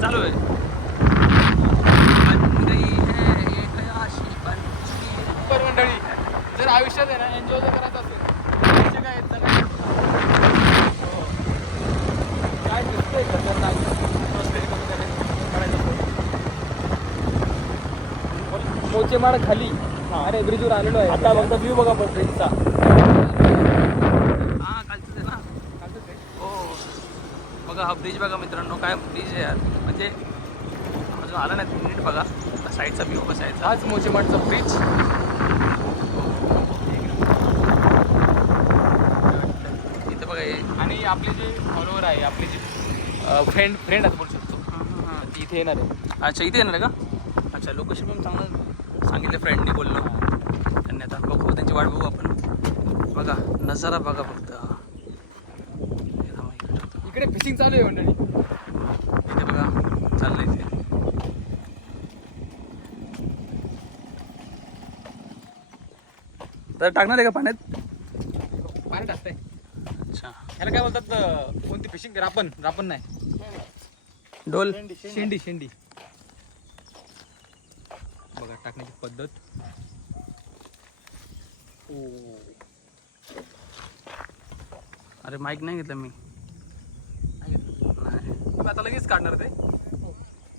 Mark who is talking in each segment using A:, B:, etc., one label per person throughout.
A: चालू आहे.
B: पर मंडळी जर आयुष्यात आहे ना एन्जॉय जर करायचं असेल काय हो. काय दिसतंय खतरनाक. मोचेमाड खाली. अरे ब्रिजवर आलेलो आहे. आता फक्त व्ह्यू बघा पण ट्रेनचा
A: हा कालचंच आहे ना हो बघा हा ब्रिज बघा मित्रांनो काय ब्रिज आहे यार. म्हणजे अजून आला नाही नीट बघा. साईडचा व्ह्यू कसा आहे
B: हाच मोचेमाडचा ब्रिज
A: इथं बघा
B: आणि आपले जे फॉलोअर आहे आपले जे फ्रेंड फ्रेंड आहेत बोलू शकतो. ती इथे येणार आहे.
A: अच्छा इथे येणार आहे का? अच्छा लोकेशन पण चांगलं सांगितलं फ्रेंडनी बोललो त्यांनी आता बघू त्यांची वाट बघू आपण. बघा नजारा बघा फक्त. इकडे
B: फिशिंग चालू आहे मंडळी.
A: इथे बघा चाललंय इथे तर टाकणार आहे का पाण्यात?
B: पाणी टाकतंय.
A: अच्छा.
B: ह्याला काय बोलतात कोणती फिशिंग रापण. रापण नाही.
A: डोल
B: शेंडी शेंडी. बघा टाकण्याची पद्धत. ओ
A: अरे माईक नाही घेतलं मी.
B: तुम्ही आता लगेच काढणार ते.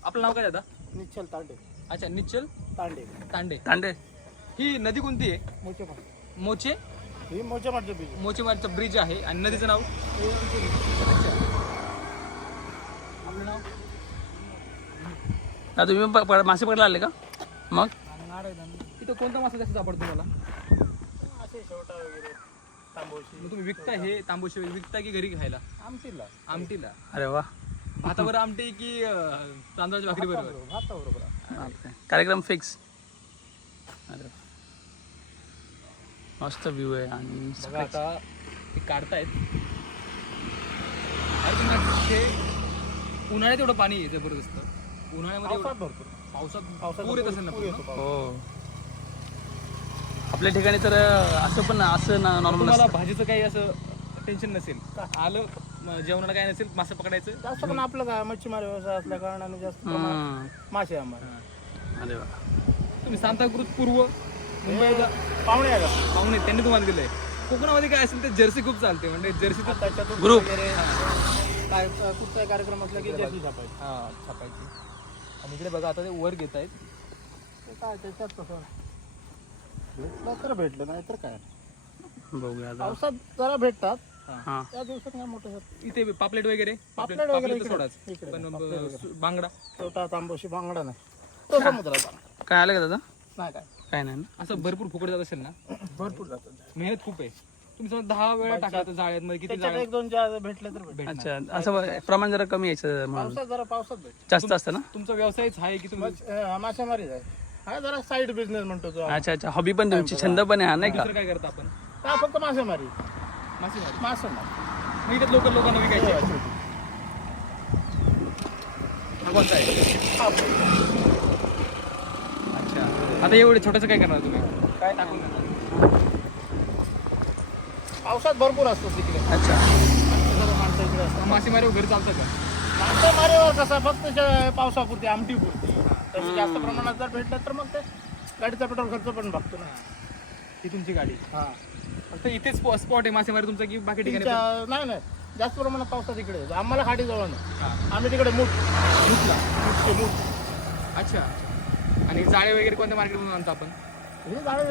B: आपलं नाव काय दादा?
C: निश्चल तांडे.
B: अच्छा निश्चल
C: तांडे.
B: तांडे.
A: तांडे.
B: ही नदी कोणती आहे?
C: मोचेमाड
B: मोचे?
C: ही मोचेमाडचं बीज
B: मोचेमाडचं ब्रिज आहे. आणि नदीचं नाव? अच्छा. आपलं नाव?
A: आता तुम्ही प- प- मासे पकडायला आले का? मग?
B: इथं कोणता मासा जास्त सापडतो
C: असे शेवटा वगैरे तांबोशी.
B: मग तुम्ही विकता हे तांबूशी विकता की घरी खायला?
C: आमटीला.
B: आमटीला.
A: अरे वा.
B: भातावर आमटी की अं, तांदळाची भाकरी बरोबर?
A: बापरे. कार्यक्रम फिक्स. अरे. मस्त व्ह्यू आहे आणि
B: बघा आता ते काढतायत. अरे हे उन्हाळ्यात एवढं पाणी आहे जबरदस्त. उन्हाळ्यामध्ये
C: पावसात
B: एवढं-
C: भरपूर.
B: पावसात
C: पावसात
B: पूर येत असेल ना
C: पूर येतो
B: पूर्ण?
C: पाऊस.
A: हो. आपल्या ठिकाणी तर असं पण असं ना नॉर्मल
B: तुम्हाला भाजीचं काही असं टेन्शन नसेल. आलं म, जेवणाला काय नसेल मासे पकडायचं
C: जास्त पण आपलं काय मच्छीमार व्यवसाय असल्या कारणाने जास्त प्रमाणात मासे आम्हाला
A: अरे वा.
B: तुम्ही सांताक्रूज पूर्व मुंबईला
C: पाहुणे आहे का?
B: पाहुणे त्यांनी तुम्हाला दिलंय. कोकणामध्ये काय असेल ते जर्सी खूप चालते म्हणजे जर्सी तर
C: त्याच्यातून
A: Group.
C: वगैरे काय कुठचाही कार्यक्रम असला की जर्सी छापायची.
B: हा छापायची. आणि इकडे बघा आता ते वर घेत आहेत.
C: ते काय त्याच्यात कसं भेटलं तर भेटलं नाही तर काय?
A: बघूया आता.
C: पावसात जरा भेटतात.
A: हां.
C: त्या दिवसात काय मोठं होत
B: इथे पापलेट वगैरे?
C: पापलेट वगैरे
B: पापलेट तर
C: इकडे.
B: सोडाच.
C: इकडे.
B: पण बांगडा?
C: छोटा तांबोशी बांगडा नाही. तो समुद्राचा
A: काय आलं का दादा?
C: नाही काय?
A: काय नाही ना.
B: असं भरपूर फुकट जात असेल ना?
C: भरपूर जातात
B: मेहनत खूप आहे. तुम्ही समजा दहा वेळा टाकला तर जाळ्यात मध्ये किती
C: त्याच्यात एक दोन चार भेटले तर
A: अच्छा. असं प्रमाण जरा कमी यायचं म्हणून.
C: पावसात जरा पावसात भेट.
A: जास्त असतं ना?
B: तुमचा व्यवसायच आहे की तुम्ही
C: अं, मासेमारीच आहे. हा जरा साईड बिझनेस म्हणतो तो
A: अच्छा अच्छा. हॉबी पण तुमची छंद पण आहे हा नाही का?
B: दुसरं काय करता आपण?
C: हा फक्त मासेमारी.
B: मासेमारी.
C: मासेमारी.
B: मग इथे लोकल लोकांना विकायचे. हा कोणता आहे अच्छा. आता एवढे छोटंसं काय करणार तुम्ही?
C: काय?
B: टाकून
C: पावसात भरपूर असतो तिकडे.
A: अच्छा.
C: माणसं इकडे असतात.
B: मासेमारी वगैरे चालतं का?
C: मासेमारीवर कसं फक्त पावसापुरती आमटीपुरती. तसं जास्त प्रमाणात जर भेटलं तर मग ते गाडीचा पेट्रोल खर्च पण बघतो ना.
B: ही तुमची गाडी.
C: हा.
B: फक्त इथेच स्पॉट आहे मासेमारी तुमचा की बाकी ठिकाणी पण?
C: तीन-चार- नाही नाही. जास्त प्रमाणात पावसात इकडे. आम्हाला खाडी जवळ नाही. आम्ही तिकडे मूठ.
B: मुठला.
C: मूठचे मूठ.
B: अच्छा. आणि जाळे वगैरे कोणत्या मार्केटमधून आणतो आपण?
C: हे जाळे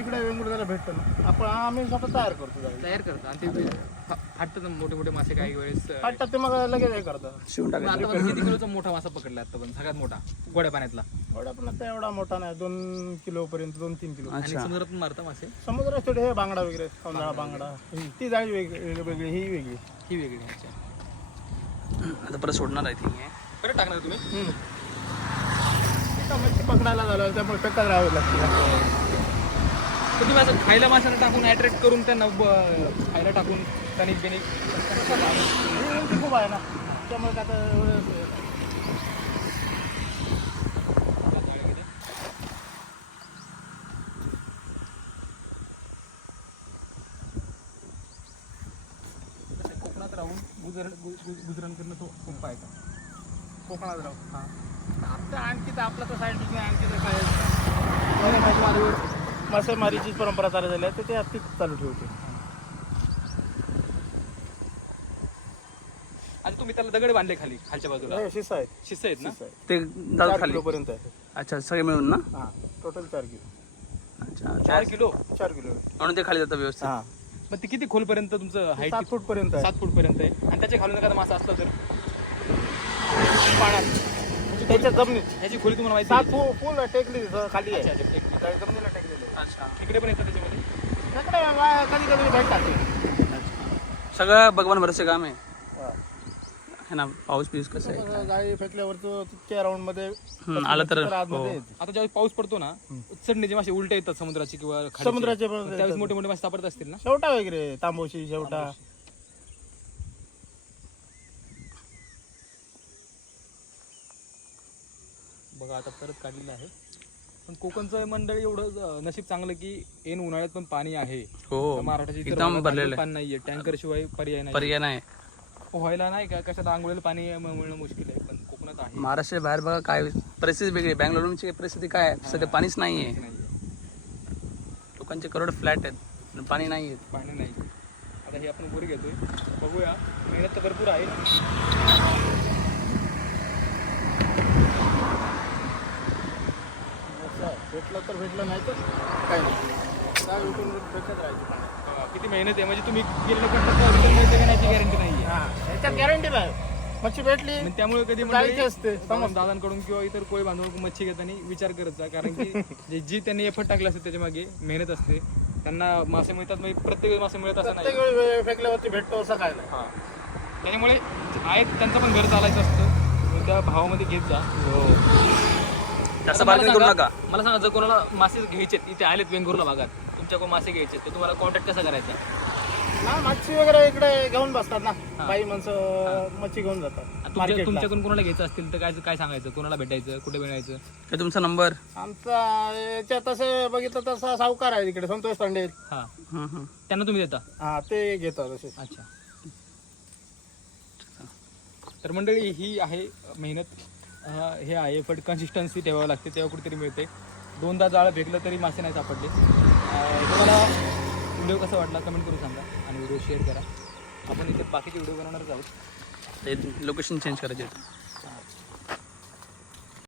C: इकडे वेंगुर्ल्याला भेटतं ना. आपण आम्ही स्वतः तयार करतो
B: तयार करतो. आणि ते ना मोठे मोठे मासे काही वेळेस अं,
C: फाटतात ते मग लगेच हे करतात
A: शिवून टाकायचं.
B: आता पण किती किलोचा मोठा मासा पकडला आता पण सगळ्यात मोठा गोड्या पाण्यातला.
C: एवढा पण आता एवढा मोठा नाही दोन किलो पर्यंत दोन तीन किलो.
B: आणि
A: अच्छा.
B: समुद्रातून मारता मासे?
C: समुद्र छोटे हे बांगडा वगैरे कांदळा बांगडा ती जाळी वेगळी वेगळी ही वेगळी.
B: ही वेगळी अच्छा.
A: आता परत सोडणार आहे ती.
B: परत टाकणार तुम्ही?
C: तिथं मच्छी पकडायला झालं त्यामुळे पेकात राहावं लागतं.
B: तर तुम्ही असं खायला माशांना टाकून अट्रॅक्ट करून त्यांना ब- खायला टाकून कणिक बिनिक
C: उंची खूप आहे ना त्यामुळे आता एवढं
B: कोकणात राहून गुजर गुजरण करणं तो खूप आहे
C: कोकणात राहू आता आणखी तर आपलं तर साईड आणखी तर काय मासेमारीची परंपरा चालू झाली आहे तर ते अति चालू ठेवते
B: आता तुम्ही त्याला दगड बांधले खाली खालच्या बाजूला?
C: हे शिस आहेत.
B: शिस्त आहेत ना?
C: शिस आहे
A: ते
C: चार
A: जाऊ खाली.
C: किलो पर्यंत आहे.
A: अच्छा सगळे मिळून ना?
C: हा टोटल चार किलो.
A: अच्छा
B: चार किलो?
C: चार किलो आहे.
A: म्हणून ते खाली जातं व्यवस्थित.
C: हा.
B: मग ते किती खोलपर्यंत तुमचं हाईट
C: सात फूट पर्यंत आहे.
B: सात फूट पर्यंत आहे. आणि त्याच्या खालून एखादा मासा असला तर?
C: पाण्यात. त्याच्या जमिनीत.
B: ह्याची खोली तुम्हाला माहिती
C: सात
B: आहे?
C: फूट फुल टेकली खाली
B: अच्छा,
C: आहे.
B: अच्छा, एक मिनिट.
C: त्या जमिनीला टेकलेली आहे.
A: अच्छा.
B: इकडे पण येतात त्याच्यामध्ये?
C: कधी कधी भेटतात ते.
A: सगळं भगवान भरोसे काम आहे.
C: हा.
A: ना पाऊस बिऊस कसं आहे
C: गाडी फेकल्यावर तो तितक्या राऊंडमध्ये
A: हम्म, आलं तर
C: आतमध्ये
A: हो.
C: येते.
B: आता ज्यावेळेस पाऊस पडतो ना चढण्याचे मासे उलटे येतात समुद्राचे किंवा खाडीचे.
C: समुद्राचे पण
B: त्यावेळेस. मोठे मोठे मासे सापडत असतील ना
C: शेवटा वगैरे तांबोशी शेवटा
B: बघा आता परत काढलेलं आहे पण कोकणचं मंडळी एवढं अं, नशीब चांगलं की ऐन उन्हाळ्यात पण पाणी आहे
A: हो
B: महाराष्ट्राची इतर
A: एकदम
B: भागात
A: भरलेलं आहे.
B: पाणी नाहीये टँकर शिवाय पर्याय नाही
A: पर्याय नाही
B: पोहायला नाही का? कशात आंघोळीला पाणी मिळणं मुश्किल आहे पण कोकणात आहे.
A: महाराष्ट्र बाहेर बघा काय परिस्थिती वेगळी आहे. बँगलोरची परिस्थिती काय आहे? सध्या पाणीच नाही आहे. लोकांचे करोड फ्लॅट आहेत पण पाणी नाही आहे
B: पाणी नाही आता हे आपण वर घेतोय. बघूया. मेहनत तर भरपूर आहे
C: असं आहे. भेटलं तर भेटलं नाही तर काही नाही काय उठून भेटत राहायचं. पाणी.
B: किती मेहनत आहे? म्हणजे तुम्ही कंटाळा रिटर्न मिळते का नाही गॅरंटी नाहीये.
C: हा त्याच्यात गॅरंटी नाही. मच्छी भेटली
B: त्यामुळे कधी
C: जायची
B: मंडळी
C: असते समज
B: दादांकडून किंवा इतर कोळी बांधून मच्छी घेताना विचार करत जा कारण की जे जी त्यांनी एफर्ट टाकले असते त्याच्यामागे मेहनत असते. त्यांना मासे मिळतात म्हणजे प्रत्येक वेळी मासे मिळत असं
C: प्रत्येक
B: नाही.
C: फेकल्यावरती भेटतो असं काय नाही.
B: हा. त्याच्यामुळे आहेत त्यांचं पण घर चालायचं असतं. मग त्या भावामध्ये घेत जा.
A: जास्त
B: आता मला
A: बार्गेन करू
B: सांगा-
A: नका.
B: मला सांगा जर कोणाला मासे घ्यायचे इथे आलेत वेंगुर्ला भागात तुमच्याकडून मासे घ्यायचे तर तुम्हाला कॉन्टॅक्ट कसा करायचा?
C: ना मच्छी वगैरे इकडे घेऊन बसतात ना. बाई माणसं मच्छी घेऊन जातात.
B: तुमच्या
C: मार्केटला
B: तुमच्याकडून कोणाला घ्यायचं असतील तर काय काय सांगायचं? कोणाला भेटायचं? कुठे मिळायचं?
A: हे तुमचा नंबर?
C: आमचा तसं बघितलं तसा सावकार आहे इकडे संतोष पांडे
B: हा.
A: हं, हं.
B: त्यांना तुम्ही देता?
C: हा ते घेतात असे
B: अच्छा. तर मंडळी ही आहे मेहनत. हे आहे. पण कन्सिस्टन्सी ठेवावं लागते तेव्हा कुठेतरी मिळते. दोनदा जाळं फेकलं तरी मासे नाही सापडले. तुम्हाला व्हिडिओ कसा वाटला कमेंट करून सांगा आणि व्हिडिओ शेअर करा. आपण इथे बाकीचे व्हिडिओ बनवणारच आहोत.
A: ते लोकेशन चेंज करायचे